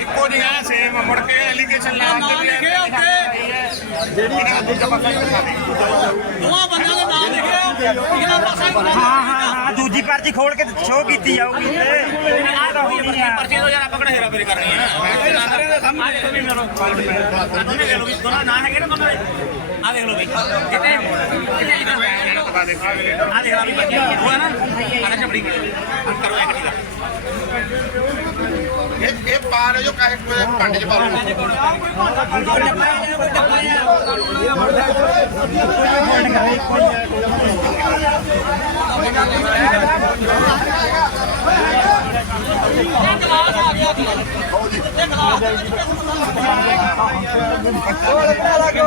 ਇੱਕੋ ਜਿਹਾ ਸੇਮ ਮੁੜ ਕੇ ਐਲੀਗੇਸ਼ਨ ਲਾ ਨਾਂ ਲਿਖਿਆ ਉੱਤੇ ਜਿਹੜੀ ਜਮਾ ਕਰ ਦੋਵਾਂ ਬੰਦਿਆਂ ਦੇ ਨਾਮ ਲਿਖਿਆ ਇਹਦਾ ਪਾਸਾ ਹੀ ਹਾਂ ਹਾਂ ਹਾਂ ਦੂਜੀ ਪਰਚੀ ਖੋਲ ਕੇ ਸ਼ੋਅ ਕੀਤੀ ਜਾਊਗੀ ਤੇ ਆਹ ਤਾਂ ਹੋਈ ਨਹੀਂ ਆ। ਪਰਚੇ ਤੋਂ ਯਾਰ ਆਪਾਂ ਕਿਹੜਾ ਹੇਰਾ ਫੇਰੀ ਕਰਨੀ ਹੈ ਸਾਰਿਆਂ ਦੇ ਸਾਹਮਣੇ ਵੀ ਮੇਰਾ ਦੋਨੇ ਦੇਖ ਲਓ ਵੀ ਦੋਨਾਂ ਨਾਂ ਹੈਗੇ ਨਾ ਦੋਨਾਂ ਦੇ। ਆ ਦੇਖ ਲਓ ਵੀ। ਕਿਤੇ ਕਿਤੇ ਆ ਦੇਖ ਲਓ ਵੀ ਬੱਚੇ ਨਾ। ਆਹ ਚਪੜੀ ਕਰੋ ਇੱਕ ਪਾ ਰਹੇ ਜੋ ਕਾਹੇ ਭਾਂਡੇ ਚ ਪਾ ਲਓ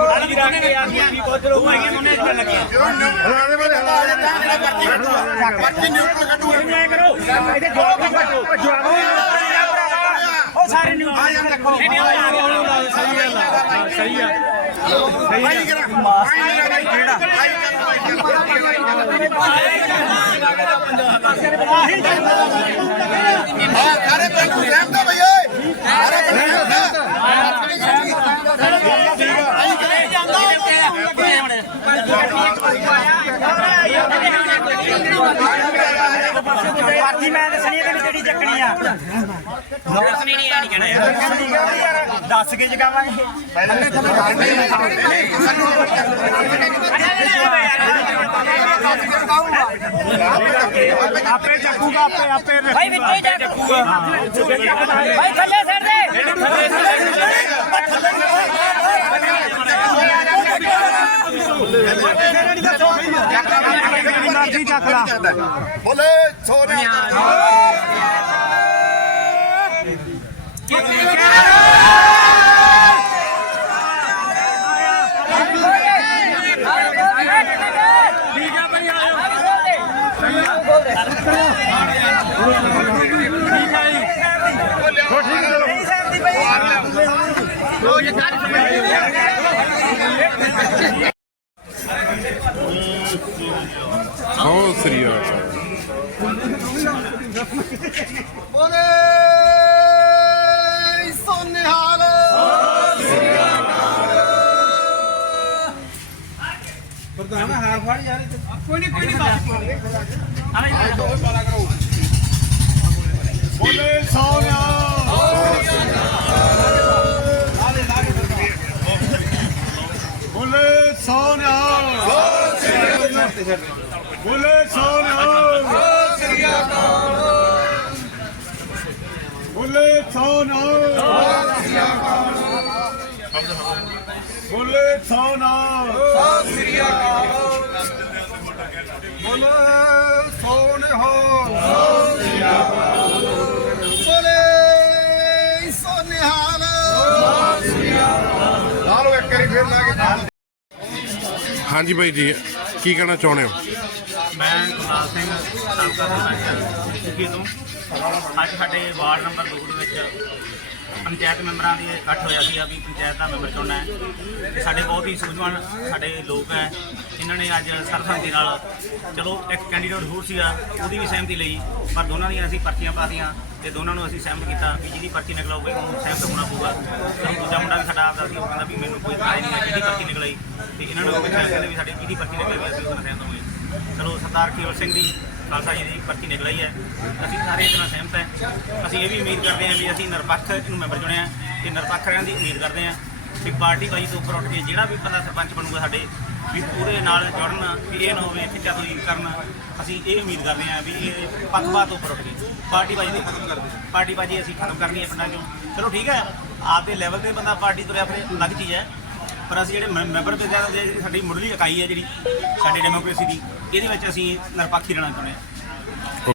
ਆਹ ਵੀ ਰੱਖ ਕੇ ਆ ਗਈਆਂ ਵੀ ਬਹੁਤ ਲੋਕ ਹੈਗੀਆਂ ਦੋਨੇ ਅੱਜ ਲੱਗੀਆਂ ਹਲਾਣੇ ਵਾਲੇ ਹਲਾਣੇ ਪਰਚੀ ਨਿਊਟਰਲ ਕੱਢੂਗੇ ਕਰੋ ਇਹਦੇ ਜਵਾਬ ਭੱਜੋ ਉਹ ਸਾਰੇ ਨਿਊ ਆ ਯਾਰ ਦੇਖੋ ਨਹੀਂ ਨਹੀਂ ਉਹ ਆ ਗਏ। ਸਹੀ ਗੱਲ ਆ। ਸਹੀ ਆ। ਭਾਈ ਕਰਾ ਭਾਈ ਕਰਾ ਭਾਈ ਕਿਹੜਾ? ਭਾਈ ਹਾਂ ਸਾਰੇ ਪਿੰਡ ਨੂੰ ਰਹਿਮ ਦਾ ਭਈ ਓਏ। ਸਾਰੇ ਪਿੰਡ ਨੂੰ ਰਹਿਮ ਦਾ। ਪਰਚੀ ਮੈਂ ਦੱਸਣੀ ਹੈ ਚੱਕਣੀ ਆ। ਦੱਸਣੀ ਨਹੀਂ ਆਣੀ ਕਹਿਣਾ ਯਾਰ। ਦੱਸ ਕੇ ਜਗਾਵਾਂਗੇ। ਆਪੇ ਚੱਕੂਗਾ ਆਪੇ ਆਪੇ ਭਾਈ ਵਿੱਚੇ ਹੀ ਚੱਕੂਗਾ ਭਾਈ ਥੱਲੇ ਸਰ ਦੇ। ਮਰਜ਼ੀ ਚੱਕ ਲਾ। ਬੋਲੇ ਸੋਨਿਆ ਨਹੀਂ ਸਾਹਿਬ ਦੀ ਭਾਈ ਸੋ ਸ੍ਰੀ ਅਕਾਲ ਬੋਲੇ ਸੋਨਿਹਾਲ ਬੋਲੇ ਸੋਨਿਆ ਬੋਲੇ ਸੋਨਿਆ ਬੋਲੇ ਸੋਨਿਆ ਬੋਲੇ ਸੋਨਿਆ ਬੋਲੇ ਸੋਨਿਆ ਬੋਲੇ ਸੋਨਿਆ ਬੋਲੇ ਹਾਂਜੀ ਬਾਈ ਜੀ, ਕੀ ਕਹਿਣਾ ਚਾਹੁੰਦੇ ਹੋ? ਮੈਂ ਗੁਰਨਾਮ ਸਿੰਘ, ਸਾਬਕਾ ਸਰਪੰਚ ਚੁੱਕੀ ਅੱਜ ਸਾਡੇ ਵਾਰਡ ਨੰਬਰ 2 ਦੇ ਵਿੱਚ ਪੰਚਾਇਤ ਮੈਂਬਰਾਂ ਦੀ ਇਕੱਠ ਹੋਇਆ ਸੀਗਾ ਵੀ ਪੰਚਾਇਤ ਦਾ ਮੈਂਬਰ ਚੁਣਨਾ ਹੈ। ਤੇ ਸਾਡੇ ਬਹੁਤ ਹੀ ਸੂਝਵਾਨ ਸਾਡੇ ਲੋਕ ਹੈ ਇਹਨਾਂ ਨੇ ਅੱਜ ਸਰਬਸੰਮਤੀ ਨਾਲ ਚਲੋ ਇੱਕ ਕੈਂਡੀਡੇਟ ਹੋਰ ਸੀਗਾ, ਉਹਦੀ ਵੀ ਸਹਿਮਤੀ ਲਈ, ਪਰ ਦੋਨਾਂ ਦੀਆਂ ਅਸੀਂ ਪਰਚੀਆਂ ਪਾਤੀਆਂ ਤੇ ਦੋਨਾਂ ਨੂੰ ਅਸੀਂ ਸਹਿਮਤ ਕੀਤਾ ਵੀ ਜਿਹਦੀ ਪਰਚੀ ਨਿਕਲਾਊਗੀ ਉਹਨੂੰ ਸਹਿਮਤ ਹੋਣਾ ਪਊਗਾ। ਚਲੋ ਦੂਜਾ ਮੁੰਡਾ ਵੀ ਸਾਡਾ ਆਪਦਾ ਸੀ, ਉਹ ਕਹਿੰਦਾ ਵੀ ਮੈਨੂੰ ਕੋਈ ਇਤਰਾਜ਼ ਨਹੀਂ ਹੈ ਜਿਹਦੀ ਪਰਚੀ ਨਿਕਲਾਈ। ਤੇ ਇਹਨਾਂ ਨੂੰ ਕਹਿੰਦੇ ਵੀ ਸਾਡੀ ਜਿਹਦੀ ਪਰਚੀ ਨਿਕਲੀ ਅਸੀਂ ਉਹਨੂੰ ਸਹਿਮਤ ਹੋਵਾਂਗੇ। ਚਲੋ ਸਰਦਾਰ ਕੇਵਲ ਸਿੰਘ ਦੀ ਖਾਲਸਾ ਜੀ ਦੀ ਪਰਚੀ ਨਿਕਲ ਨਿਕਲੀ ਹੈ। ਅਸੀਂ ਸਾਰੇ ਇਹਦੇ ਨਾਲ ਸਹਿਮਤ ਹੈ। ਅਸੀਂ ਇਹ ਵੀ ਉਮੀਦ ਕਰਦੇ ਹਾਂ ਵੀ ਅਸੀਂ ਨਿਰਪੱਖ ਨੂੰ ਮੈਂਬਰ ਚੁਣਿਆ ਤੇ ਨਿਰਪੱਖ ਰਹਿਣ ਦੀ ਉਮੀਦ ਕਰਦੇ ਹਾਂ ਵੀ ਪਾਰਟੀ ਬਾਜੀ ਤੋਂ ਉੱਪਰ ਉੱਠ ਕੇ ਜਿਹੜਾ ਵੀ ਬੰਦਾ ਸਰਪੰਚ ਬਣੂਗਾ ਸਾਡੇ, ਵੀ ਪੂਰੇ ਨਾਲ ਜੁੜਨ, ਵੀ ਇਹ ਨਾ ਹੋਵੇ ਖਿੱਚਾ ਤੋਈ ਕਰਨ। ਅਸੀਂ ਇਹ ਉਮੀਦ ਕਰਦੇ ਹਾਂ ਵੀ ਇਹ ਪੱਖਪਾਤ ਤੋਂ ਉੱਪਰ ਉੱਠ ਕੇ ਪਾਰਟੀ ਬਾਜੀ ਤੋਂ ਖਤਮ ਕਰਦੇ ਪਾਰਟੀ ਬਾਜੀ ਅਸੀਂ ਖਤਮ ਕਰਨੀ ਹੈ ਪਿੰਡਾਂ ਚੋਂ। ਚਲੋ ਠੀਕ ਹੈ, ਆਪਦੇ ਲੈਵਲ ਤੇ ਬੰਦਾ ਪਾਰਟੀ ਤੁਰਿਆ ਫਿਰੇ, ਅਲੱਗ ਚੀਜ਼ ਹੈ। ਪਰ ਅਸੀਂ ਜਿਹੜੇ ਮੈਂਬਰ ਪੰਚਾਇਤ ਦੇ ਸਾਡੀ ਮੁੱਢਲੀ ਇਕਾਈ ਹੈ ਜਿਹੜੀ, ਸਾਡੀ ਡੈਮੋਕ੍ਰੇਸੀ ਦੀ, ਇਹਦੇ ਵਿੱਚ ਅਸੀਂ ਨਿਰਪੱਖੀ ਰਹਿਣਾ ਚਾਹੁੰਦੇ ਹਾਂ।